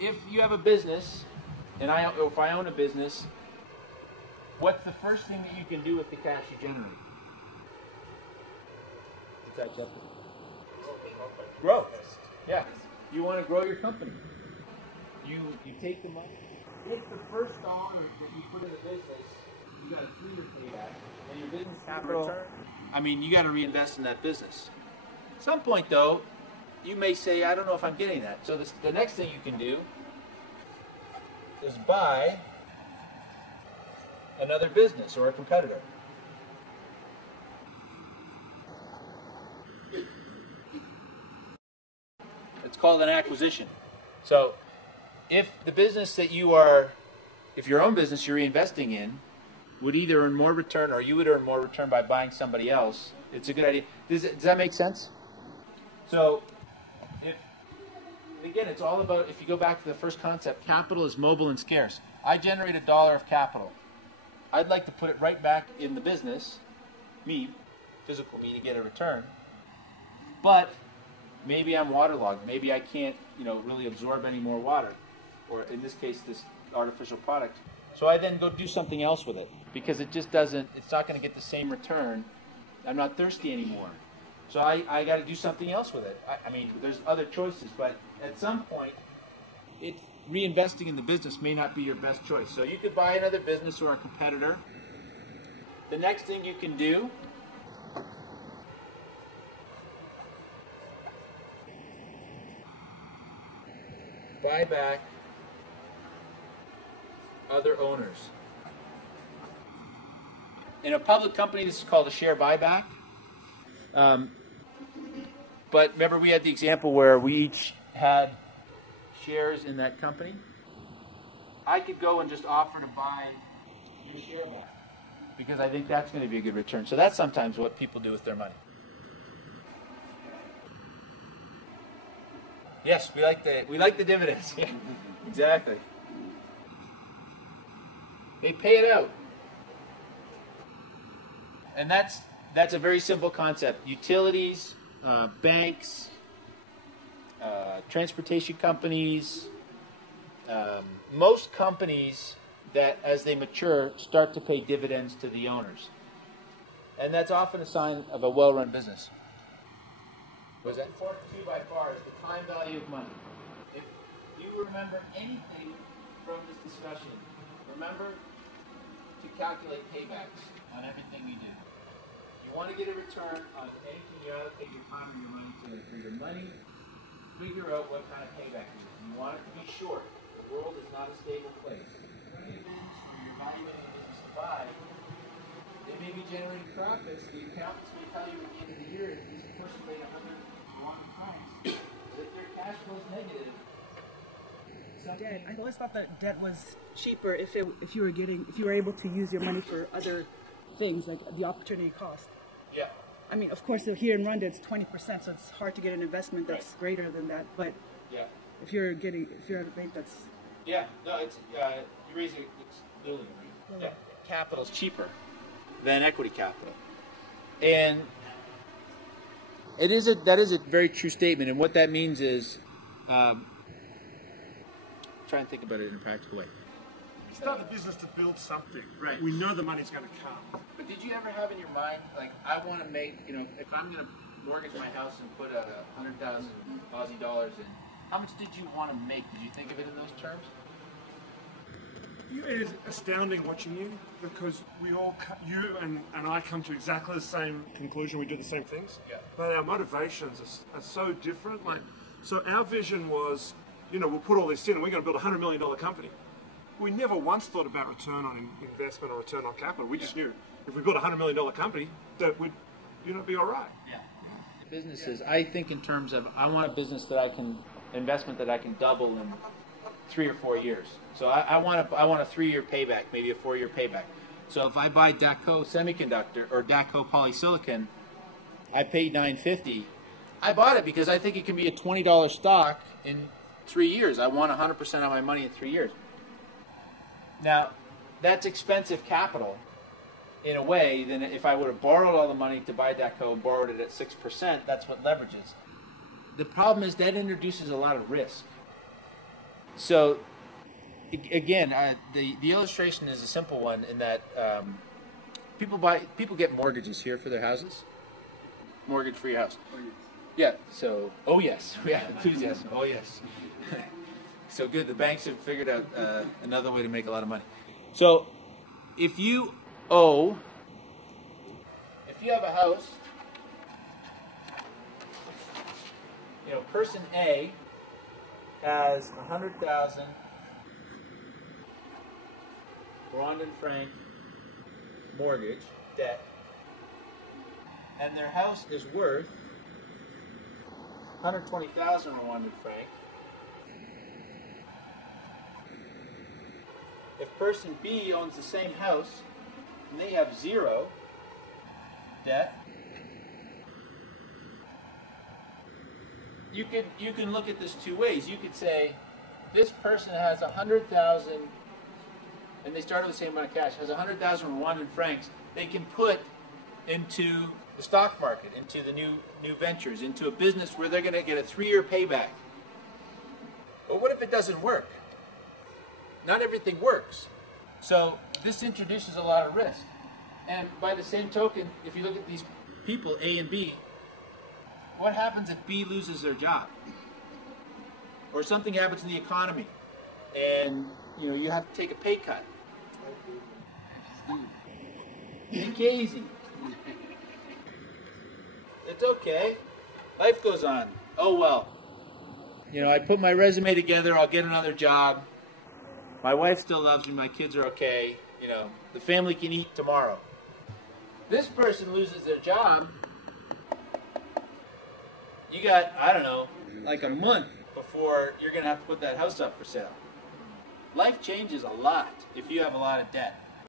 if you have a business, and if I own a business, what's the first thing that you can do with the cash you generate? Grow. Yeah. You want to grow your company. You take the money. If the first dollar that you put in the business, you got a 3-year payback, and your business capital, I mean, you got to reinvest in that business. At some point, though, you may say, I don't know if I'm getting that. So the next thing you can do is buy another business or a competitor. It's called an acquisition. So if the business that if your own business you're reinvesting in would either earn more return or you would earn more return by buying somebody else, it's a good idea. Does that make sense? So again, it's all about, if you go back to the first concept, capital is mobile and scarce. I generate $1 of capital. I'd like to put it right back in the business, me, physical me, to get a return. But maybe I'm waterlogged. Maybe I can't, really absorb any more water, or in this case, this artificial product. So I then go do something else with it because it's not going to get the same return. I'm not thirsty anymore. So I got to do something else with it. I mean, there's other choices, but at some point, reinvesting in the business may not be your best choice. So you could buy another business or a competitor. The next thing you can do buy back other owners. In a public company, this is called a share buyback. But remember, we had the example where we each had shares in that company. I could go and just offer to buy your share back because I think that's going to be a good return. So that's sometimes what people do with their money. Yes, we like the dividends. Yeah, exactly. They pay it out. And that's a very simple concept. Utilities, banks, transportation companies, most companies that as they mature start to pay dividends to the owners. And that's often a sign of a well-run business. Was that? Important to you by far is the time value of money. If you remember anything from this discussion, remember to calculate paybacks on everything we do. You want to get a return on anything, you allocate your time and your money to it. For your money, figure out what kind of payback it is. You want it to be short. The world is not a stable place. When you're evaluating a business to buy, they may be generating profits. The accountants may tell you at the end of the year if this person made 100 wrong times, if their cash flow is negative. Debt. I always thought that debt was cheaper if you were able to use your money for other things like the opportunity cost. Yeah. I mean, of course, here in Rwanda it's 20%, so it's hard to get an investment that's greater than that. But yeah, if you're at a bank, that's you raise it. It's literally yeah. Capital is cheaper than equity capital, and that is a very true statement. And what that means is, try and think about it in a practical way. Start the business to build something. Right. We know the money's going to come. But did you ever have in your mind, like, I want to make, if I'm going to mortgage my house and put 100,000 Aussie dollars in, how much did you want to make? Did you think of it in those terms? It is astounding watching you because you and I come to exactly the same conclusion. We do the same things. Yeah. But our motivations are so different. So our vision was, we'll put all this in and we're going to build a $100 million company. We never once thought about return on investment or return on capital. We just knew if we built a $100 million company, that would, be all right. Yeah. Businesses, I think in terms of, I want a business investment that I can double in 3 or 4 years. So I want a 3-year payback, maybe a 4-year payback. So if I buy Dako Semiconductor or Dako Polysilicon, I paid $9.50. I bought it because I think it can be a $20 stock in 3 years. I want 100% of my money in 3 years. Now, that's expensive capital in a way. Then if I would have borrowed all the money to buy Dako and borrowed it at 6%, that's what leverages. The problem is that introduces a lot of risk. So, again, the illustration is a simple one in that people get mortgages here for their houses. Mortgage-free house. Yeah. So, oh yes, yeah, enthusiasm. Oh yes. So good. The banks have figured out another way to make a lot of money. So, if you have a house, person A has 100,000 Rwandan franc mortgage debt, and their house is worth 120,000 Rwandan franc. If person B owns the same house and they have 0 debt, you can look at this two ways. You could say this person has 100,000, and they started with the same amount of cash, has 100,000 Rwandan francs they can put into the stock market, into the new ventures, into a business where they're going to get a 3-year payback. But what if it doesn't work? Not everything works. So this introduces a lot of risk. And by the same token, if you look at these people, A and B, what happens if B loses their job? Or something happens in the economy and you have to take a pay cut. Take it easy. It's okay. Life goes on. Oh well. I put my resume together, I'll get another job. My wife still loves me, my kids are okay. The family can eat tomorrow. This person loses their job. You got, I don't know, like a month before you're going to have to put that house up for sale. Life changes a lot if you have a lot of debt.